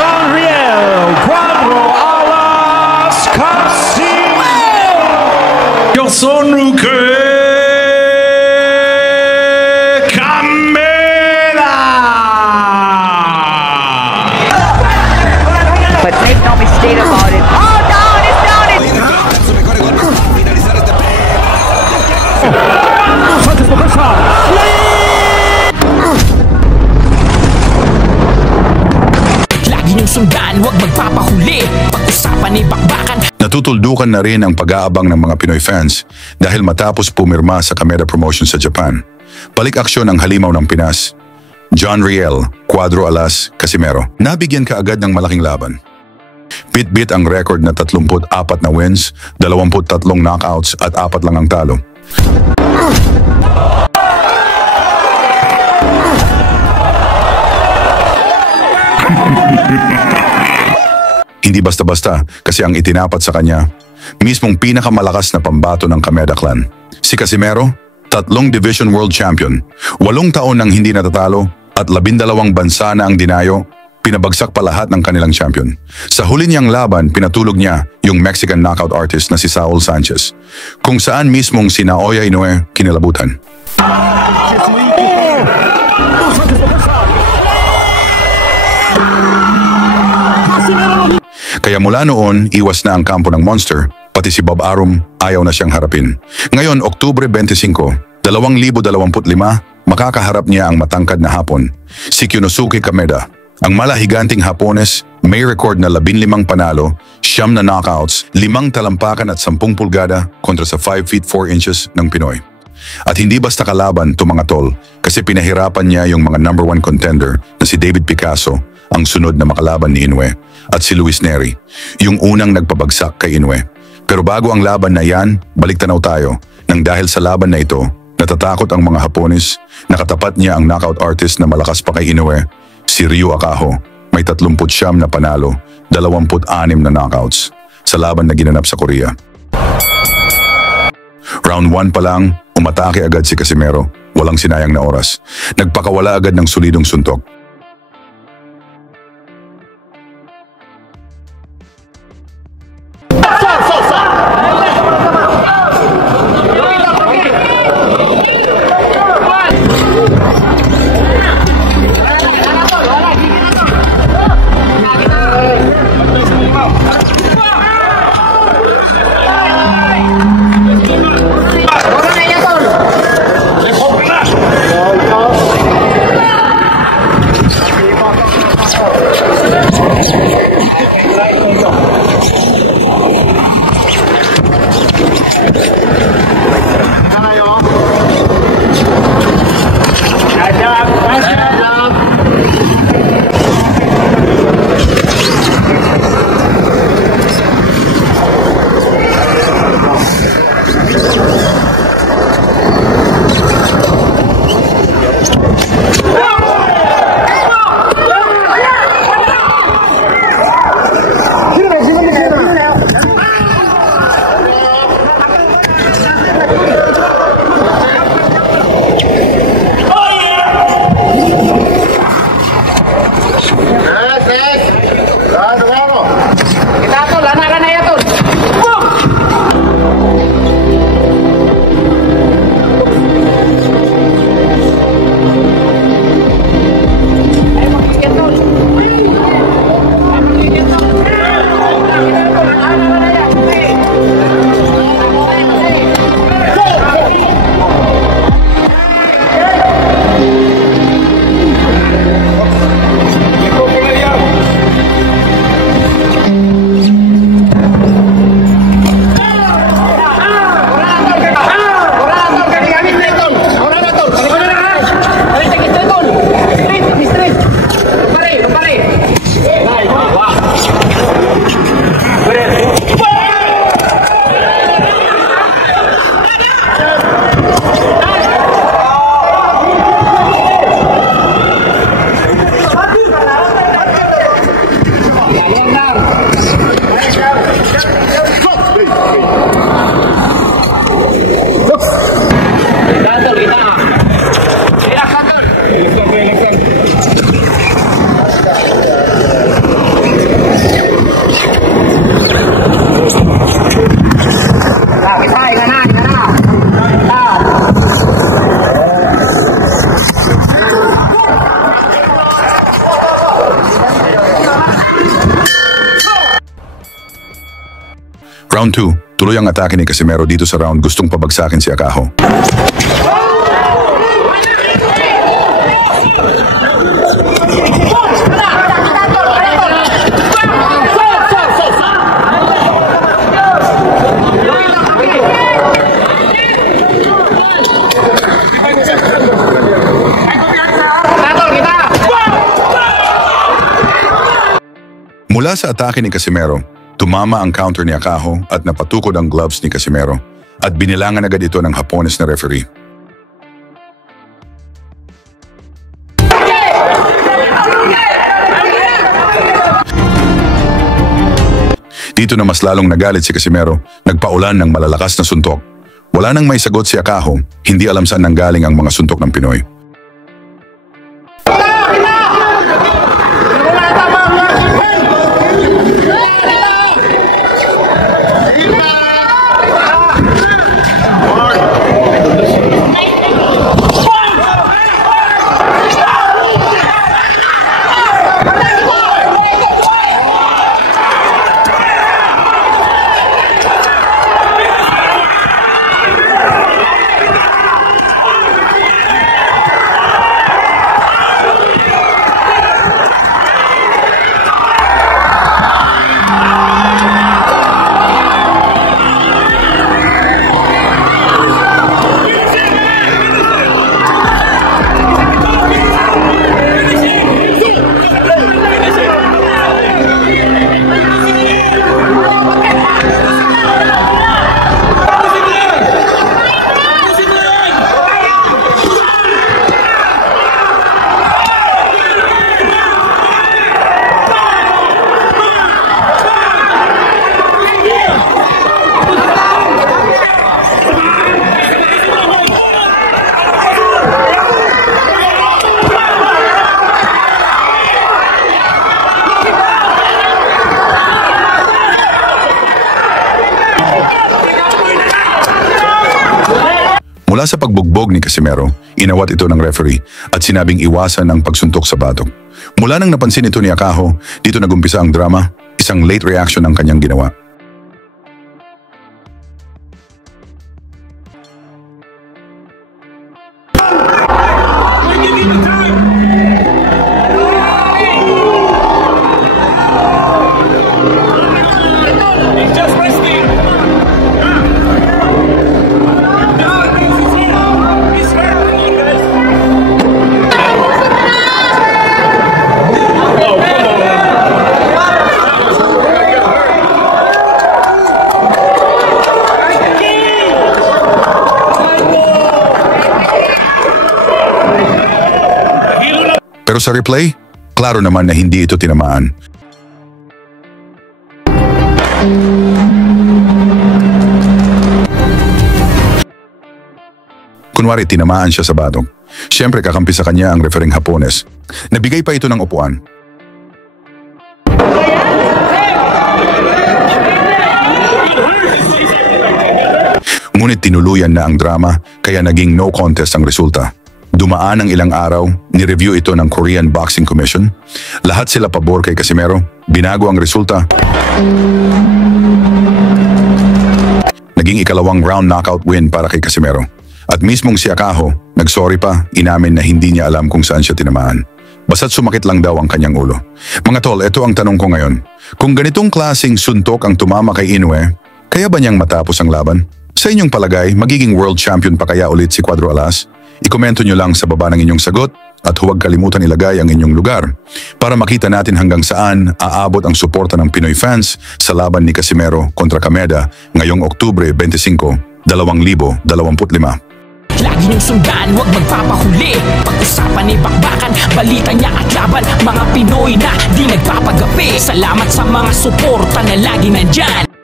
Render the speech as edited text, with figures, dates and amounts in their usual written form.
John Riel Cuadro Alas Casimero. Son Ruque Camela. But make no mistake about it. Oh, down, it's down, it's Lagi niyong sundan, huwag magpapahuli. Pag-usapan ni bakbakan. Natutuldukan na rin ang pag-aabang ng mga Pinoy fans dahil matapos pumirma sa Kameda Promotion sa Japan. Balik aksyon ang halimaw ng Pinas, John Riel Cuadro Alas Casimero. Nabigyan ka agad ng malaking laban. Bit-bit ang record na 34 na wins, 23 knockouts at 4 lang ang talo. Hindi basta-basta kasi ang itinapat sa kanya, mismong pinakamalakas na pambato ng Kameda Clan. Si Casimero, 3 Division World Champion, 8 taon nang hindi natatalo at 12 bansa na ang dinayo, pinabagsak pa lahat ng kanilang champion. Sa huli niyang laban, pinatulog niya yung Mexican knockout artist na si Saul Sanchez, kung saan mismong si Naoya Inoue kinilabutan. Kaya mula noon, iwas na ang kampo ng Monster, pati si Bob Arum ayaw na siyang harapin. Ngayon, Oktubre 25, 2025, makakaharap niya ang matangkad na Hapon, si Kyunosuke Kameda. Ang malahiganting Hapones may record na 15 panalo, 9 na knockouts, 5 talampakan at 10 pulgada kontra sa 5 feet 4 inches ng Pinoy. At hindi basta kalaban to mga tol, kasi pinahirapan niya yung mga #1 contender na si David Picasso, ang sunod na makalaban ni Inoue, at si Luis Neri, yung unang nagpabagsak kay Inoue. Pero bago ang laban na yan, balik tanaw tayo, nang dahil sa laban na ito, natatakot ang mga Hapones, nakatapat niya ang knockout artist na malakas pa kay Inoue, si Ryu Akaho, may 39 na panalo, 26 na knockouts, sa laban na ginanap sa Korea. Round 1 pa lang, umatake agad si Casimero, walang sinayang na oras. Nagpakawala agad ng solidong suntok. Round 2, tuloy ang atake ni Casimero dito sa round gustong pabagsakin si Akaho. Mula sa atake ni Casimero, tumama ang counter ni Akaho at napatukod ang gloves ni Casimero at binilangan agad ito ng Hapones na referee. Dito na mas lalong nagalit si Casimero, nagpaulan ng malalakas na suntok. Wala nang may sagot si Akaho, hindi alam saan nanggaling ang mga suntok ng Pinoy. Mula sa pagbugbog ni Casimero, inawat ito ng referee at sinabing iwasan ang pagsuntok sa batok. Mula nang napansin ito ni Akaho, dito nagumpisa ang drama, isang late reaction ang kanyang ginawa. Pero sa replay, klaro naman na hindi ito tinamaan. Kunwari tinamaan siya sa batok. Siyempre kakampi sa kanya ang refereeng Hapones. Nabigay pa ito ng upuan. Ngunit tinuluyan na ang drama kaya naging no contest ang resulta. Dumaan ang ilang araw, ni-review ito ng Korean Boxing Commission. Lahat sila pabor kay Casimero, binago ang resulta. Naging ikalawang round knockout win para kay Casimero. At mismong si Akaho, nagsorry pa, inamin na hindi niya alam kung saan siya tinamaan. Basta't sumakit lang daw ang kanyang ulo. Mga tol, ito ang tanong ko ngayon. Kung ganitong klaseng suntok ang tumama kay Inoue, kaya ba niyang matapos ang laban? Sa inyong palagay, magiging world champion pa kaya ulit si Cuadro Alas? Ikomento nyo lang sa baba ng inyong sagot at huwag kalimutan ilagay ang inyong lugar para makita natin hanggang saan aabot ang suporta ng Pinoy fans sa laban ni Casimero kontra Kameda ngayong Oktubre 25, 2025. Lagi niyong sundan, huwag magpapahuli. Pag-usapan ni bakbakan, balita niya at laban. Mga Pinoy na di nagpapagapi. Salamat sa mga suporta na lagi nandyan.